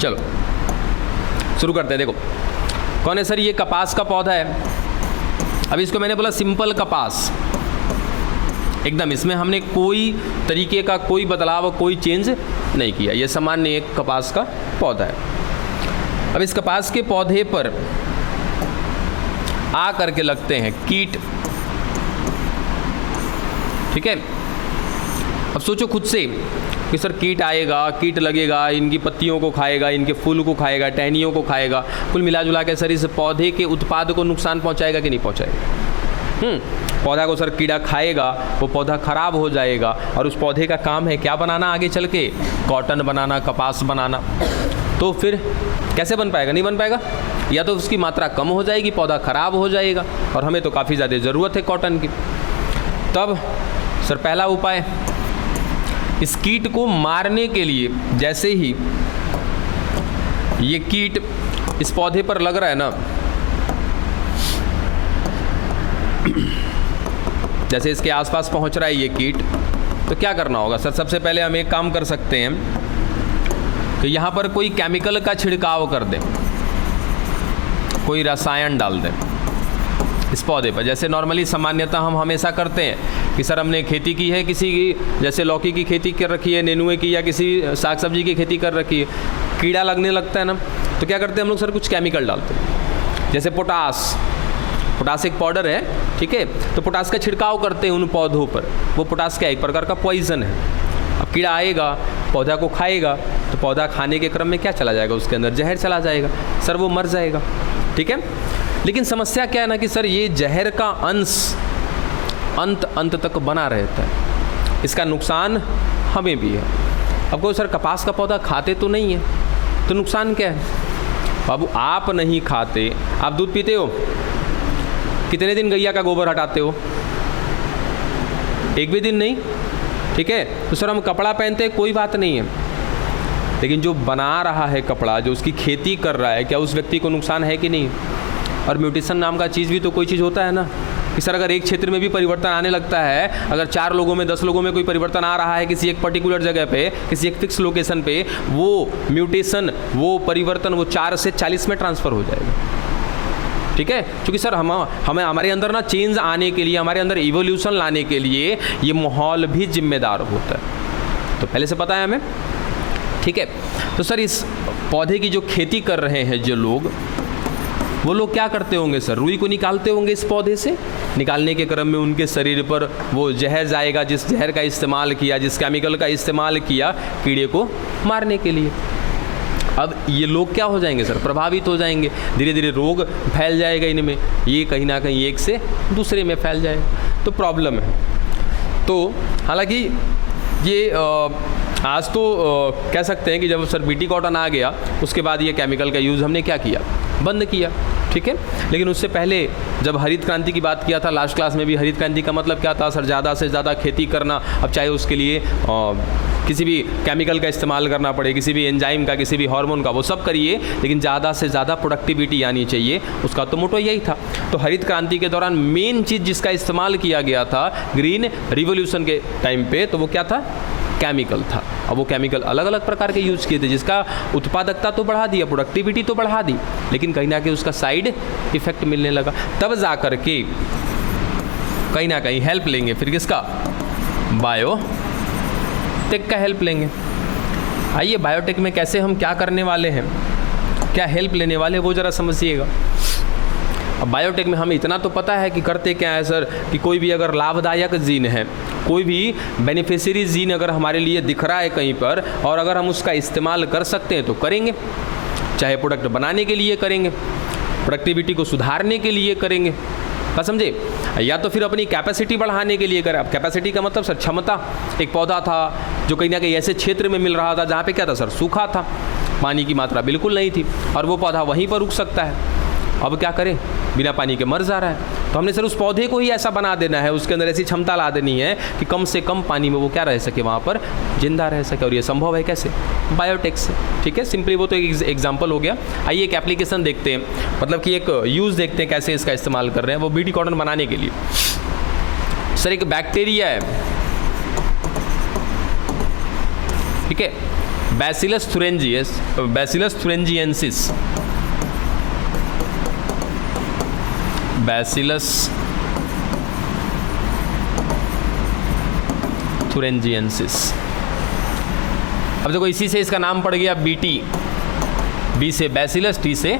चलो शुरू करते हैं। देखो कौन है सर? ये कपास का पौधा है। अब इसको मैंने बोला सिंपल कपास, एकदम इसमें हमने कोई तरीके का कोई बदलाव, कोई चेंज नहीं किया। ये सामान्य एक कपास का पौधा है। अब इस कपास के पौधे पर आ करके लगते हैं कीट, ठीक है। अब सोचो खुद से कि सर कीट आएगा, कीट लगेगा, इनकी पत्तियों को खाएगा, इनके फूल को खाएगा, टहनियों को खाएगा, कुल मिला जुला के सर इस पौधे के उत्पाद को नुकसान पहुंचाएगा कि नहीं पहुंचाएगा? पौधा को सर कीड़ा खाएगा, वो पौधा खराब हो जाएगा, और उस पौधे का काम है क्या बनाना आगे चल के? कॉटन बनाना, कपास बनाना। तो फिर कैसे बन पाएगा? नहीं बन पाएगा। या तो उसकी मात्रा कम हो जाएगी, पौधा खराब हो जाएगा, और हमें तो काफ़ी ज़्यादा ज़रूरत है कॉटन की। तब सर पहला उपाय, इस कीट को मारने के लिए, जैसे ही ये कीट इस पौधे पर लग रहा है ना, जैसे इसके आसपास पहुंच रहा है ये कीट, तो क्या करना होगा सर? सबसे पहले हम एक काम कर सकते हैं कि यहाँ पर कोई केमिकल का छिड़काव कर दें, कोई रसायन डाल दें इस पौधे पर। जैसे नॉर्मली सामान्यतः हम हमेशा करते हैं कि सर हमने खेती की है किसी की, जैसे लौकी की खेती कर रखी है, नेनुए की, या किसी साग सब्जी की खेती कर रखी है, कीड़ा लगने लगता है ना, तो क्या करते हैं हम लोग सर? कुछ केमिकल डालते हैं, जैसे पोटास एक पाउडर है, ठीक है। तो पोटास का छिड़काव करते हैं उन पौधों पर। वो पोटास क्या, एक प्रकार का पॉइजन है। अब कीड़ा आएगा, पौधा को खाएगा, तो पौधा खाने के क्रम में क्या चला जाएगा? उसके अंदर जहर चला जाएगा सर, वो मर जाएगा, ठीक है। लेकिन समस्या क्या है ना कि सर ये जहर का अंश अंत तक बना रहता है, इसका नुकसान हमें भी है। अब कोई सर कपास का पौधा खाते तो नहीं है, तो नुकसान क्या है? बाबू आप नहीं खाते, आप दूध पीते हो, कितने दिन गैया का गोबर हटाते हो? एक भी दिन नहीं, ठीक है। तो सर हम कपड़ा पहनते हैं, कोई बात नहीं है, लेकिन जो बना रहा है कपड़ा, जो उसकी खेती कर रहा है, क्या उस व्यक्ति को नुकसान है कि नहीं? और म्यूटेशन नाम का चीज़ भी तो कोई चीज़ होता है ना, कि सर अगर एक क्षेत्र में भी परिवर्तन आने लगता है, अगर 4 लोगों में 10 लोगों में कोई परिवर्तन आ रहा है किसी एक पर्टिकुलर जगह पे, किसी एक फिक्स लोकेशन पे, वो म्यूटेशन, वो परिवर्तन, वो 4 से 40 में ट्रांसफ़र हो जाएगा, ठीक है। क्योंकि सर हमें हमारे अंदर ना चेंज आने के लिए, हमारे अंदर इवोल्यूशन लाने के लिए ये माहौल भी जिम्मेदार होता है, तो पहले से पता है हमें, ठीक है। तो सर इस पौधे की जो खेती कर रहे हैं जो लोग, वो लोग क्या करते होंगे सर? रुई को निकालते होंगे इस पौधे से, निकालने के क्रम में उनके शरीर पर वो जहर जाएगा, जिस जहर का इस्तेमाल किया, जिस केमिकल का इस्तेमाल किया कीड़े को मारने के लिए। अब ये लोग क्या हो जाएंगे सर? प्रभावित हो जाएंगे, धीरे धीरे रोग फैल जाएगा इनमें, ये कहीं ना कहीं एक से दूसरे में फैल जाएगा, तो प्रॉब्लम है। तो हालांकि ये आज तो कह सकते हैं कि जब सर बीटी कॉटन आ गया, उसके बाद ये केमिकल का यूज़ हमने क्या किया? बंद किया, ठीक है। लेकिन उससे पहले जब हरित क्रांति की बात किया था लास्ट क्लास में भी, हरित क्रांति का मतलब क्या था सर? ज़्यादा से ज़्यादा खेती करना। अब चाहे उसके लिए किसी भी केमिकल का इस्तेमाल करना पड़े, किसी भी एंजाइम का, किसी भी हार्मोन का, वो सब करिए, लेकिन ज़्यादा से ज़्यादा प्रोडक्टिविटी आनी चाहिए, उसका तो मोटो यही था। तो हरित क्रांति के दौरान मेन चीज़ जिसका इस्तेमाल किया गया था ग्रीन रिवोल्यूशन के टाइम पे, तो वो क्या था? केमिकल था। अब वो केमिकल अलग अलग प्रकार के यूज़ किए थे, जिसका उत्पादकता तो बढ़ा दिया, प्रोडक्टिविटी तो बढ़ा दी, लेकिन कहीं ना कहीं उसका साइड इफेक्ट मिलने लगा। तब जा कर के कहीं ना कहीं हेल्प लेंगे फिर किसका? बायोटेक का हेल्प लेंगे। आइए बायोटेक में कैसे हम क्या करने वाले हैं, क्या हेल्प लेने वाले, वो ज़रा समझिएगा। अब बायोटेक में हमें इतना तो पता है कि करते क्या है सर, कि कोई भी अगर लाभदायक जीन है, कोई भी बेनिफिशियरी जीन अगर हमारे लिए दिख रहा है कहीं पर, और अगर हम उसका इस्तेमाल कर सकते हैं तो करेंगे। चाहे प्रोडक्ट बनाने के लिए करेंगे, प्रोडक्टिविटी को सुधारने के लिए करेंगे, क्या समझे? या तो फिर अपनी कैपेसिटी बढ़ाने के लिए करें। अब कैपेसिटी का मतलब सर क्षमता। एक पौधा था जो कहीं ना कहीं ऐसे क्षेत्र में मिल रहा था जहाँ पे क्या था सर? सूखा था, पानी की मात्रा बिल्कुल नहीं थी, और वो पौधा वहीं पर उग सकता है। अब क्या करें? बिना पानी के मर जा रहा है। तो हमने सर उस पौधे को ही ऐसा बना देना है, उसके अंदर ऐसी क्षमता ला देनी है कि कम से कम पानी में वो क्या रह सके, वहाँ पर जिंदा रह सके। और ये संभव है कैसे? बायोटेक से, ठीक है। सिंपली वो तो एक एग्जाम्पल हो गया। आइए एक एप्लीकेशन देखते हैं, मतलब कि एक यूज़ देखते हैं कैसे इसका इस्तेमाल कर रहे हैं वो बीटी कॉटन बनाने के लिए। सर एक बैक्टीरिया है, ठीक है। Bacillus thuringiensis, bacillus thuringiensis. अब देखो इसी से इसका नाम पड़ गया बीटी, बी से बैसिलस, टी से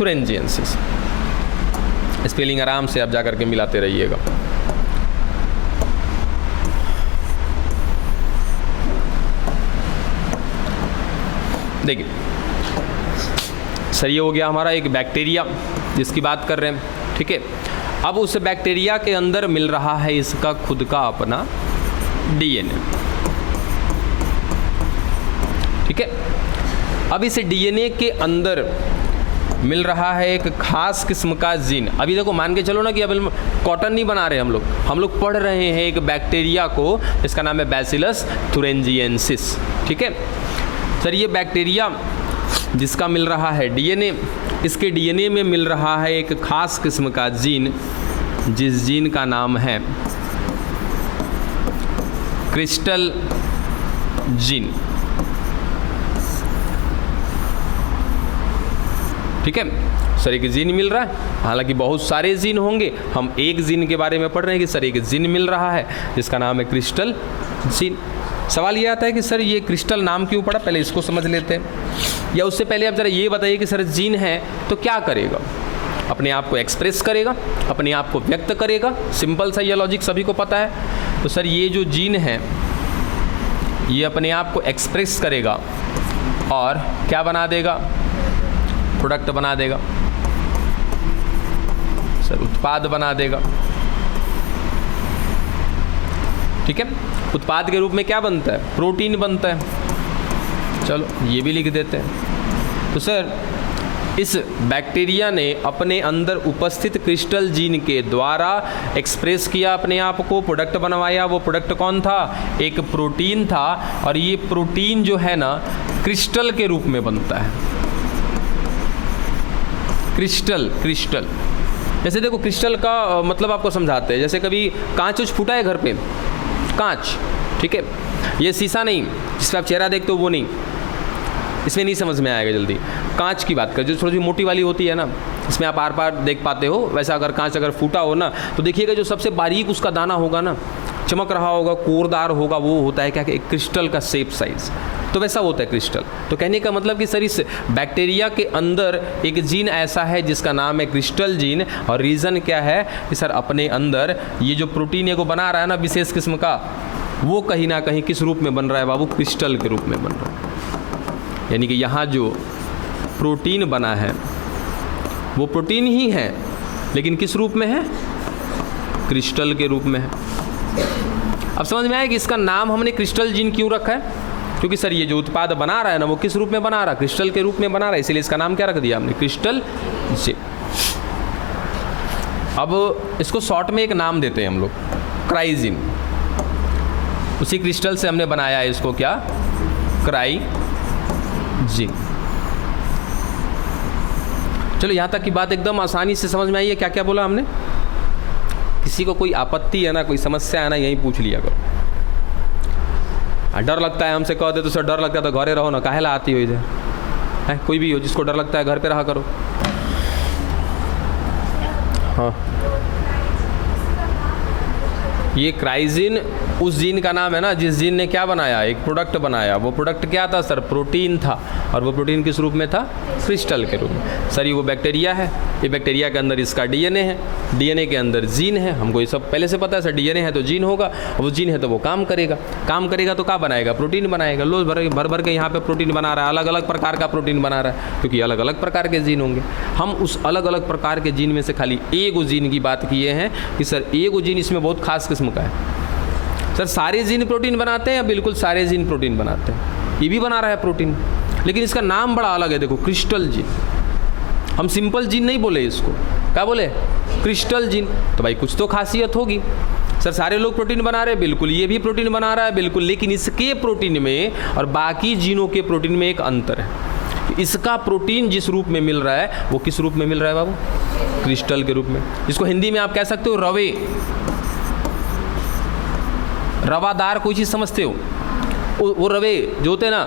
थुरिंजिएंसिस। स्पेलिंग आराम से आप जा करके मिलाते रहिएगा। देखिए सर, ये हो गया हमारा एक बैक्टीरिया जिसकी बात कर रहे हैं, ठीक है। अब उस बैक्टीरिया के अंदर मिल रहा है इसका खुद का अपना डीएनए, ठीक है। अब इस डीएनए के अंदर मिल रहा है एक खास किस्म का जीन। अभी देखो मान के चलो ना कि अब कॉटन नहीं बना रहे हम लोग पढ़ रहे हैं एक बैक्टीरिया को, इसका नाम है बैसिलस थुरिंजिएंसिस, ठीक है सर। ये बैक्टीरिया जिसका मिल रहा है डीएनए, इसके डीएनए में मिल रहा है एक खास किस्म का जीन, जिस जीन का नाम है क्रिस्टल जीन, ठीक है सर। एक जीन मिल रहा है, हालांकि बहुत सारे जीन होंगे, हम एक जीन के बारे में पढ़ रहे हैं कि सर एक जीन मिल रहा है जिसका नाम है क्रिस्टल जीन। सवाल ये आता है कि सर ये क्रिस्टल नाम क्यों पड़ा, पहले इसको समझ लेते हैं। या उससे पहले आप ज़रा ये बताइए कि सर जीन है तो क्या करेगा, अपने आप को एक्सप्रेस करेगा, अपने आप को व्यक्त करेगा, सिंपल सा ये लॉजिक सभी को पता है। तो सर ये जो जीन है ये अपने आप को एक्सप्रेस करेगा और क्या बना देगा, प्रोडक्ट बना देगा सर, उत्पाद बना देगा, ठीक है। उत्पाद के रूप में क्या बनता है, प्रोटीन बनता है, चलो ये भी लिख देते हैं। तो सर इस बैक्टीरिया ने अपने अंदर उपस्थित क्रिस्टल जीन के द्वारा एक्सप्रेस किया अपने आप को, प्रोडक्ट बनवाया। वो प्रोडक्ट कौन था, एक प्रोटीन था, और ये प्रोटीन जो है ना क्रिस्टल के रूप में बनता है। क्रिस्टल जैसे देखो क्रिस्टल का मतलब आपको समझाते हैं, जैसे कभी कांच उच फूटा है घर पे, कांच, ठीक है, ये शीशा नहीं जिस पर आप चेहरा देखते हो वो नहीं, इसमें नहीं समझ में आएगा जल्दी। कांच की बात कर, जो थोड़ी सी मोटी वाली होती है ना, इसमें आप आर पार देख पाते हो, वैसा अगर कांच अगर फूटा हो ना तो देखिएगा जो सबसे बारीक उसका दाना होगा ना, चमक रहा होगा, कोरदार होगा, वो होता है क्या कि एक क्रिस्टल का शेप साइज, तो वैसा होता है क्रिस्टल। तो कहने का मतलब कि सर इस बैक्टीरिया के अंदर एक जीन ऐसा है जिसका नाम है क्रिस्टल जीन, और रीज़न क्या है कि सर अपने अंदर ये जो प्रोटीन है को बना रहा है ना विशेष किस्म का, वो कहीं ना कहीं किस रूप में बन रहा है बाबू, क्रिस्टल के रूप में बन रहा है। यानी कि यहाँ जो प्रोटीन बना है वो प्रोटीन ही है, लेकिन किस रूप में है, क्रिस्टल के रूप में है। अब समझ में आया कि इसका नाम हमने क्रिस्टल जीन क्यों रखा है, क्योंकि सर ये जो उत्पाद बना रहा है ना वो किस रूप में बना रहा है, क्रिस्टल के रूप में बना रहा है, इसलिए इसका नाम क्या रख दिया हमने, क्रिस्टल जीन। अब इसको शॉर्ट में एक नाम देते हैं हम लोग, क्राइजीन। उसी क्रिस्टल से हमने बनाया है इसको क्या, क्राइजीन। चलो यहाँ तक की बात एकदम आसानी से समझ में आई है। क्या क्या बोला हमने, किसी को कोई आपत्ति है ना, कोई समस्या है ना, यहीं पूछ लिया करो। डर लगता है हमसे कह दे तो सर डर लगता है तो घरे रहो ना, काहे ला आती हो इधर है, कोई भी हो जिसको डर लगता है घर पे रहा करो। हाँ ये क्राइजीन उस जीन का नाम है ना जिस जीन ने क्या बनाया, एक प्रोडक्ट बनाया। वो प्रोडक्ट क्या था सर, प्रोटीन था, और वो प्रोटीन किस रूप में था, क्रिस्टल के रूप में। सर ये वो बैक्टीरिया है, ये बैक्टीरिया के अंदर इसका डीएनए है, डीएनए के अंदर जीन है, हमको ये सब पहले से पता है सर, डीएनए है तो जीन होगा, वो जीन है तो वो काम करेगा तो क्या बनाएगा, प्रोटीन बनाएगा। लो भर के यहाँ पे प्रोटीन बना रहा है, अलग अलग प्रकार का प्रोटीन बना रहा है, क्योंकि अलग अलग प्रकार के जीन होंगे। हम उस अलग अलग प्रकार के जीन में से खाली एक जीन की बात किए हैं कि सर एक जीन इसमें बहुत खास किस्म का है। सर सारे जीन प्रोटीन बनाते हैं या बिल्कुल सारे जीन प्रोटीन बनाते हैं, ये भी बना रहा है प्रोटीन, लेकिन इसका नाम बड़ा अलग है। देखो क्रिस्टल जीन, हम सिंपल जीन नहीं बोले इसको, क्या बोले, क्रिस्टल जीन। तो भाई कुछ तो खासियत होगी। सर सारे लोग प्रोटीन बना रहे हैं, बिल्कुल ये भी प्रोटीन बना रहा है, बिल्कुल, लेकिन इसके प्रोटीन में और बाकी जीनों के प्रोटीन में एक अंतर है। इसका प्रोटीन जिस रूप में मिल रहा है वो किस रूप में मिल रहा है बाबू, क्रिस्टल के रूप में, जिसको हिंदी में आप कह सकते हो रवे, रवादार कोई चीज़ समझते हो, वो रवे जो होते हैं ना,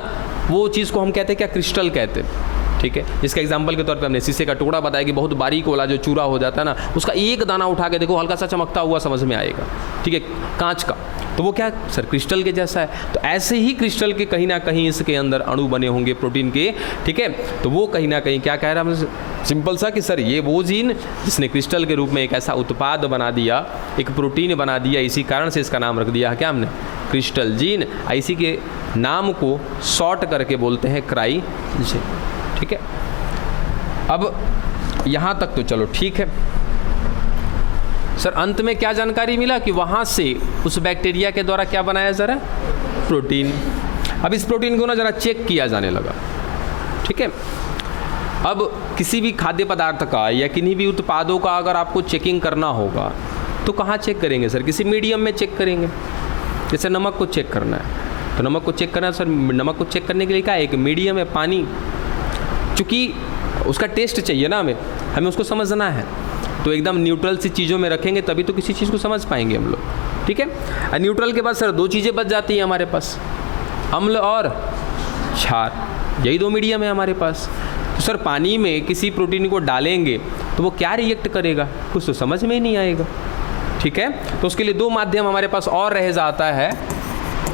वो चीज़ को हम कहते हैं क्या, क्रिस्टल कहते हैं। ठीक है, जिसका एग्जांपल के तौर पे हमने शीशे का टुकड़ा बताया कि बहुत बारीक वाला जो चूरा हो जाता है ना, उसका एक दाना उठा के देखो हल्का सा चमकता हुआ समझ में आएगा। ठीक है, कांच का, तो वो क्या सर क्रिस्टल के जैसा है। तो ऐसे ही क्रिस्टल के कहीं ना कहीं इसके अंदर अणु बने होंगे प्रोटीन के। ठीक है, तो वो कहीं ना कहीं क्या कह रहा है सिंपल सा कि सर ये वो जीन जिसने क्रिस्टल के रूप में एक ऐसा उत्पाद बना दिया, एक प्रोटीन बना दिया, इसी कारण से इसका नाम रख दिया क्या हमने, क्रिस्टल जीन। इसी के नाम को शॉर्ट करके बोलते हैं क्राइजीन। ठीक है, अब यहाँ तक तो चलो ठीक है सर। अंत में क्या जानकारी मिला कि वहाँ से उस बैक्टीरिया के द्वारा क्या बनाया जा रहा है, प्रोटीन। अब इस प्रोटीन को ना ज़रा चेक किया जाने लगा। ठीक है, अब किसी भी खाद्य पदार्थ का या किन्हीं भी उत्पादों का अगर आपको चेकिंग करना होगा तो कहाँ चेक करेंगे सर, किसी मीडियम में चेक करेंगे। जैसे नमक को चेक करना है तो नमक को चेक करना है सर, नमक को चेक करने के लिए क्या है, एक मीडियम है पानी, चूँकि उसका टेस्ट चाहिए ना हमें उसको समझना है, तो एकदम न्यूट्रल सी चीज़ों में रखेंगे तभी तो किसी चीज़ को समझ पाएंगे हम लोग। ठीक है, न्यूट्रल के बाद सर दो चीज़ें बच जाती हैं हमारे पास, अम्ल और क्षार, यही दो मीडियम है हमारे पास। तो सर पानी में किसी प्रोटीन को डालेंगे तो वो क्या रिएक्ट करेगा, कुछ तो समझ में ही नहीं आएगा। ठीक है, तो उसके लिए दो माध्यम हमारे पास और रह जाता है,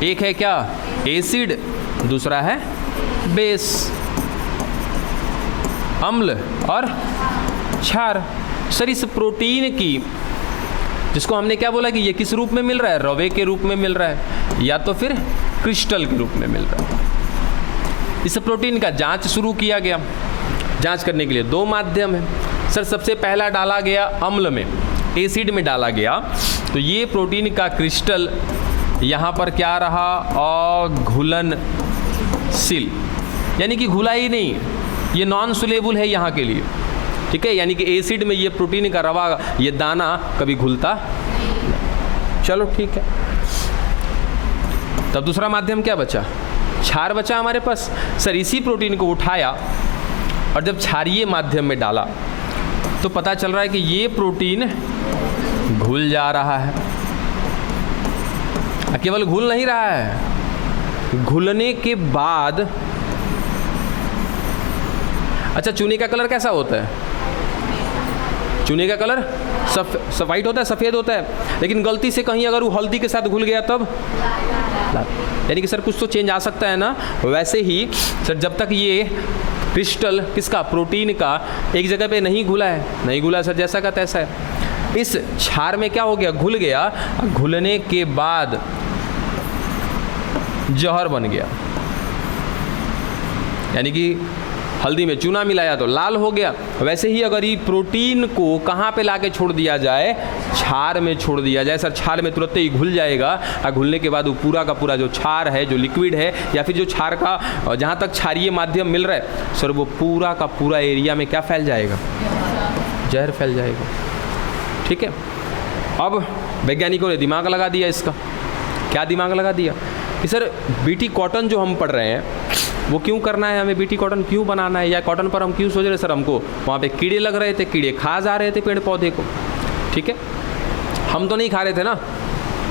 एक है क्या, एसिड, दूसरा है बेस, अम्ल और क्षार। सर इस प्रोटीन की, जिसको हमने क्या बोला कि ये किस रूप में मिल रहा है, रवे के रूप में मिल रहा है या तो फिर क्रिस्टल के रूप में मिल रहा है। इस प्रोटीन का जांच शुरू किया गया। जांच करने के लिए दो माध्यम है सर। सबसे पहला डाला गया अम्ल में, एसिड में डाला गया, तो ये प्रोटीन का क्रिस्टल यहाँ पर क्या रहा, अघुलनशील, यानी कि घुला ही नहीं, ये नॉन सुलेबल है यहाँ के लिए। ठीक है, यानी कि एसिड में ये प्रोटीन का रवा, ये दाना कभी घुलता नहीं। चलो ठीक है, तब दूसरा माध्यम क्या बचा, क्षार बचा हमारे पास। सर इसी प्रोटीन को उठाया और जब क्षारीय माध्यम में डाला तो पता चल रहा है कि ये प्रोटीन घुल जा रहा है। केवल घुल नहीं रहा है, घुलने के बाद, अच्छा चूने का कलर कैसा होता है, चूने का कलर वाइट होता है, सफ़ेद होता है, लेकिन गलती से कहीं अगर वो हल्दी के साथ घुल गया तब लाल, यानी कि सर कुछ तो चेंज आ सकता है ना। वैसे ही सर जब तक ये क्रिस्टल किसका, प्रोटीन का एक जगह पे नहीं घुला है, नहीं घुला सर, जैसा का तैसा है। इस क्षार में क्या हो गया, घुल गया, घुलने के बाद जहर बन गया, यानी कि हल्दी में चूना मिलाया तो लाल हो गया। वैसे ही अगर ये प्रोटीन को कहाँ पे लाके छोड़ दिया जाए, क्षार में छोड़ दिया जाए सर, क्षार में तुरंत ही घुल जाएगा, और घुलने के बाद वो पूरा का पूरा जो क्षार है, जो लिक्विड है, या फिर जो क्षार का जहाँ तक क्षारीय माध्यम मिल रहा है सर, वो पूरा का पूरा एरिया में क्या फैल जाएगा, जहर फैल जाएगा। ठीक है, अब वैज्ञानिकों ने दिमाग लगा दिया इसका। क्या दिमाग लगा दिया कि सर बीटी कॉटन जो हम पढ़ रहे हैं वो क्यों करना है, हमें बीटी कॉटन क्यों बनाना है, या कॉटन पर हम क्यों सोच रहे सर, हमको वहाँ पे कीड़े लग रहे थे, कीड़े खा जा रहे थे पेड़ पौधे को। ठीक है, हम तो नहीं खा रहे थे ना,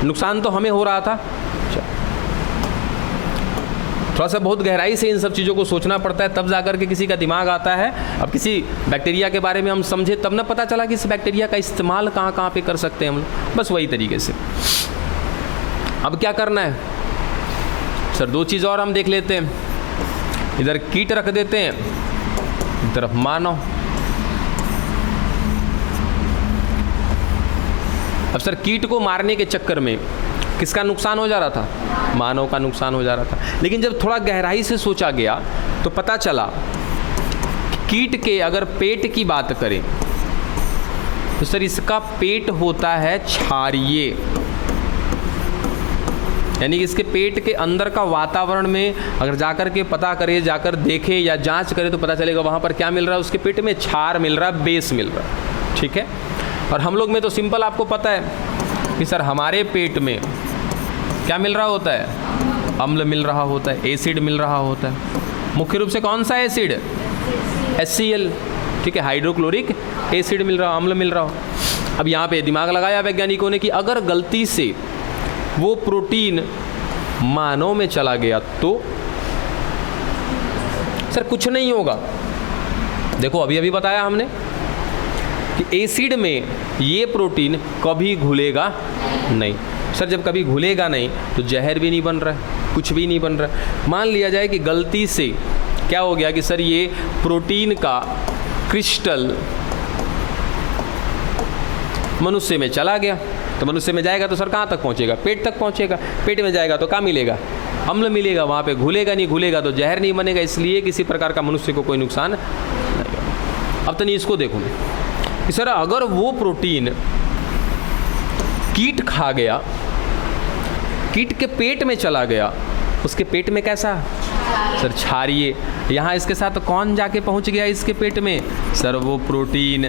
नुकसान तो हमें हो रहा था। थोड़ा सा बहुत गहराई से इन सब चीज़ों को सोचना पड़ता है, तब जाकर के किसी का दिमाग आता है। अब किसी बैक्टीरिया के बारे में हम समझे तब ना पता चला कि इस बैक्टीरिया का इस्तेमाल कहाँ कहाँ पे कर सकते हैं हम लोग, बस वही तरीके से। अब क्या करना है सर, दो चीज़ और हम देख लेते हैं, इधर कीट रख देते हैं, इस तरफ मानव। अब सर कीट को मारने के चक्कर में किसका नुकसान हो जा रहा था, मानव का नुकसान हो जा रहा था। लेकिन जब थोड़ा गहराई से सोचा गया तो पता चला कीट के अगर पेट की बात करें तो सर इसका पेट होता है क्षारीय, यानी कि इसके पेट के अंदर का वातावरण में अगर जाकर के पता करें, जाकर देखें या जांच करें तो पता चलेगा वहाँ पर क्या मिल रहा है, उसके पेट में क्षार मिल रहा है, बेस मिल रहा है। ठीक है, और हम लोग में तो सिंपल आपको पता है कि सर हमारे पेट में क्या मिल रहा होता है, अम्ल मिल रहा होता है, एसिड मिल रहा होता है। मुख्य रूप से कौन सा एसिड, HCl। ठीक है, हाइड्रोक्लोरिक एसिड मिल रहा, अम्ल मिल रहा हो। अब यहाँ पे दिमाग लगाया वैज्ञानिकों ने कि अगर गलती से वो प्रोटीन मानव में चला गया तो सर कुछ नहीं होगा। देखो अभी अभी बताया हमने कि एसिड में ये प्रोटीन कभी घुलेगा नहीं। सर जब कभी घुलेगा नहीं तो जहर भी नहीं बन रहा है, कुछ भी नहीं बन रहा है। मान लिया जाए कि गलती से क्या हो गया कि सर ये प्रोटीन का क्रिस्टल मनुष्य में चला गया, तो मनुष्य में जाएगा तो सर कहाँ तक पहुँचेगा? पेट तक पहुँचेगा। पेट में जाएगा तो क्या मिलेगा? अम्ल मिलेगा, वहाँ पे घुलेगा नहीं, घुलेगा तो जहर नहीं बनेगा, इसलिए किसी प्रकार का मनुष्य को कोई नुकसान नहीं होगा। अब तनी इसको देखो कि सर अगर वो प्रोटीन कीट खा गया, कीट के पेट में चला गया, उसके पेट में कैसा? सर क्षारीय। यहाँ इसके साथ कौन जाके पहुँच गया इसके पेट में? सर वो प्रोटीन।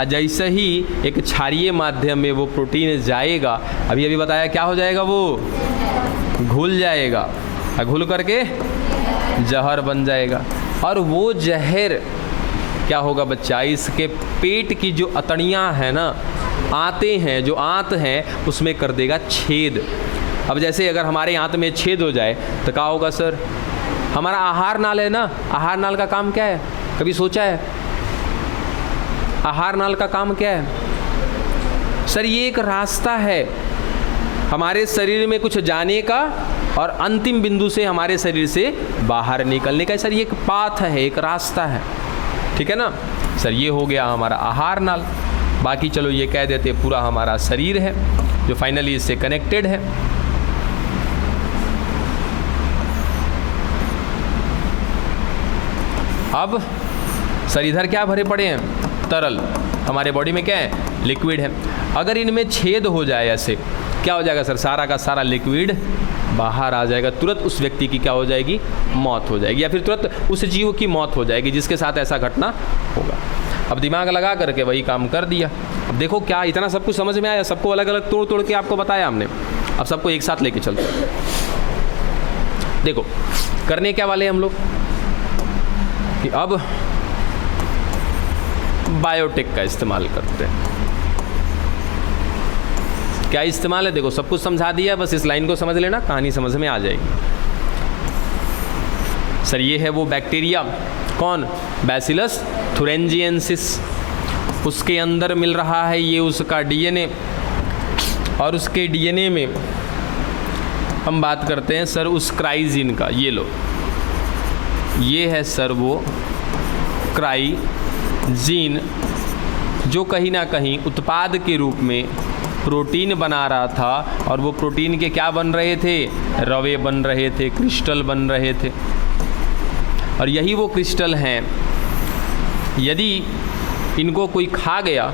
जैसे ही एक क्षारीय माध्यम में वो प्रोटीन जाएगा, अभी अभी बताया क्या हो जाएगा? वो घुल जाएगा, घुल करके जहर बन जाएगा। और वो जहर क्या होगा बच्चा? इसके पेट की जो अतड़ियाँ हैं ना, आते हैं, जो आंत हैं उसमें कर देगा छेद। अब जैसे अगर हमारे आंत में छेद हो जाए तो क्या होगा सर? हमारा आहार नाल है ना, आहार नाल का काम क्या है? कभी सोचा है आहार नाल का काम क्या है? सर ये एक रास्ता है हमारे शरीर में कुछ जाने का और अंतिम बिंदु से हमारे शरीर से बाहर निकलने का। सर ये एक पाथ है, एक रास्ता है, ठीक है ना सर। ये हो गया हमारा आहार नाल। बाकी चलो ये कह देते पूरा हमारा शरीर है जो फाइनली इससे कनेक्टेड है। अब सर इधर क्या भरे पड़े हैं? तरल। हमारे बॉडी में क्या है? लिक्विड है। अगर इनमें छेद हो जाए ऐसे, क्या हो जाएगा सर? सारा का सारा लिक्विड बाहर आ जाएगा। तुरंत उस व्यक्ति की क्या हो जाएगी? मौत हो जाएगी, या फिर तुरंत उस जीव की मौत हो जाएगी जिसके साथ ऐसा घटना होगा। अब दिमाग लगा करके वही काम कर दिया। अब देखो क्या इतना सब कुछ समझ में आया? सबको अलग अलग तोड़ तोड़ के आपको बताया हमने, अब सबको एक साथ लेके चलते हैं। देखो करने क्या वाले हम लोग कि अब बायोटेक का इस्तेमाल करते हैं। क्या इस्तेमाल है? देखो सब कुछ समझा दिया, बस इस लाइन को समझ लेना, कहानी समझ में आ जाएगी। सर ये है वो बैक्टीरिया, कौन? Bacillus thuringiensis. उसके अंदर मिल रहा है ये उसका डीएनए, और उसके डीएनए में हम बात करते हैं सर उस क्राइजीन का। ये लो, ये है सर वो क्राइजीन जो कहीं ना कहीं उत्पाद के रूप में प्रोटीन बना रहा था, और वो प्रोटीन के क्या बन रहे थे? रवे बन रहे थे, क्रिस्टल बन रहे थे। और यही वो क्रिस्टल हैं, यदि इनको कोई खा गया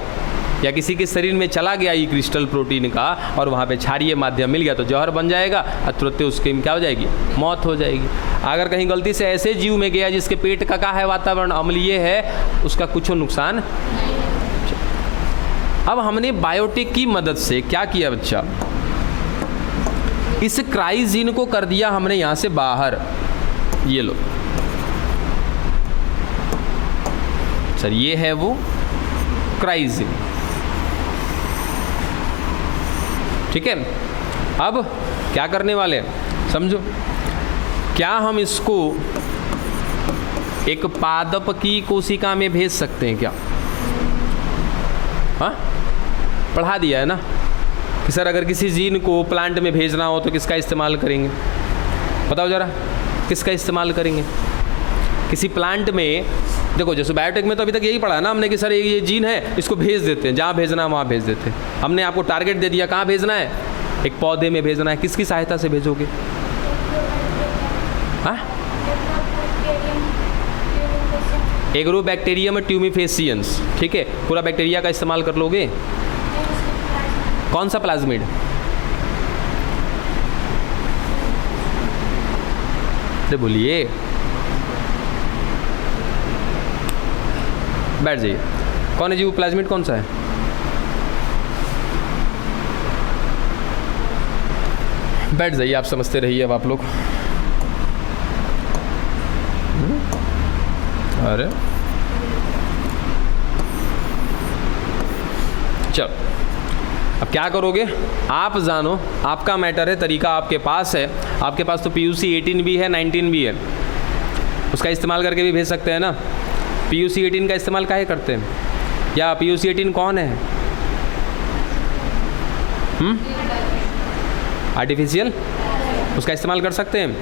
या किसी के शरीर में चला गया ये क्रिस्टल प्रोटीन का, और वहाँ पे क्षारीय माध्यम मिल गया तो जहर बन जाएगा, और तुरंत उसकी क्या हो जाएगी? मौत हो जाएगी। अगर कहीं गलती से ऐसे जीव में गया जिसके पेट का क्या है? वातावरण अम्लीय है, उसका कुछ नुकसान। अब हमने बायोटेक की मदद से क्या किया बच्चा? इस क्राइजीन को कर दिया हमने यहाँ से बाहर। ये लो सर, ये है वो क्राइजीन, ठीक है। अब क्या करने वाले हैं समझो। क्या हम इसको एक पादप की कोशिका में भेज सकते हैं क्या? हाँ, पढ़ा दिया है ना कि सर अगर किसी जीन को प्लांट में भेजना हो तो किसका इस्तेमाल करेंगे? बताओ जरा, किसका इस्तेमाल करेंगे? किसी प्लांट में देखो, जैसे बायोटेक में तो अभी तक यही पढ़ा ना हमने कि सर ये जीन है, इसको भेज देते हैं, जहाँ भेजना है वहाँ भेज देते हैं। हमने आपको टारगेट दे दिया, कहाँ भेजना है? एक पौधे में भेजना है। किसकी सहायता से भेजोगे? हाँ, एग्रोबैक्टीरियम ट्यूमिफेसियंस, ठीक है। पूरा बैक्टीरिया का इस्तेमाल कर लोगे। कौन सा प्लाज्मिड? अरे बोलिए, बैठ जाइए। कौन है जी वो प्लाज्मिड? कौन सा है? बैठ जाइए, आप समझते रहिए अब आप लोग। अरे चलो, अब क्या करोगे आप जानो, आपका मैटर है, तरीका आपके पास है। आपके पास तो PUC 18 भी है, 19 भी है। उसका इस्तेमाल करके भी भेज सकते हैं ना। PuC18 का इस्तेमाल काहे करते हैं? या PuC18 कौन है? आर्टिफिशियल, उसका इस्तेमाल कर सकते हैं।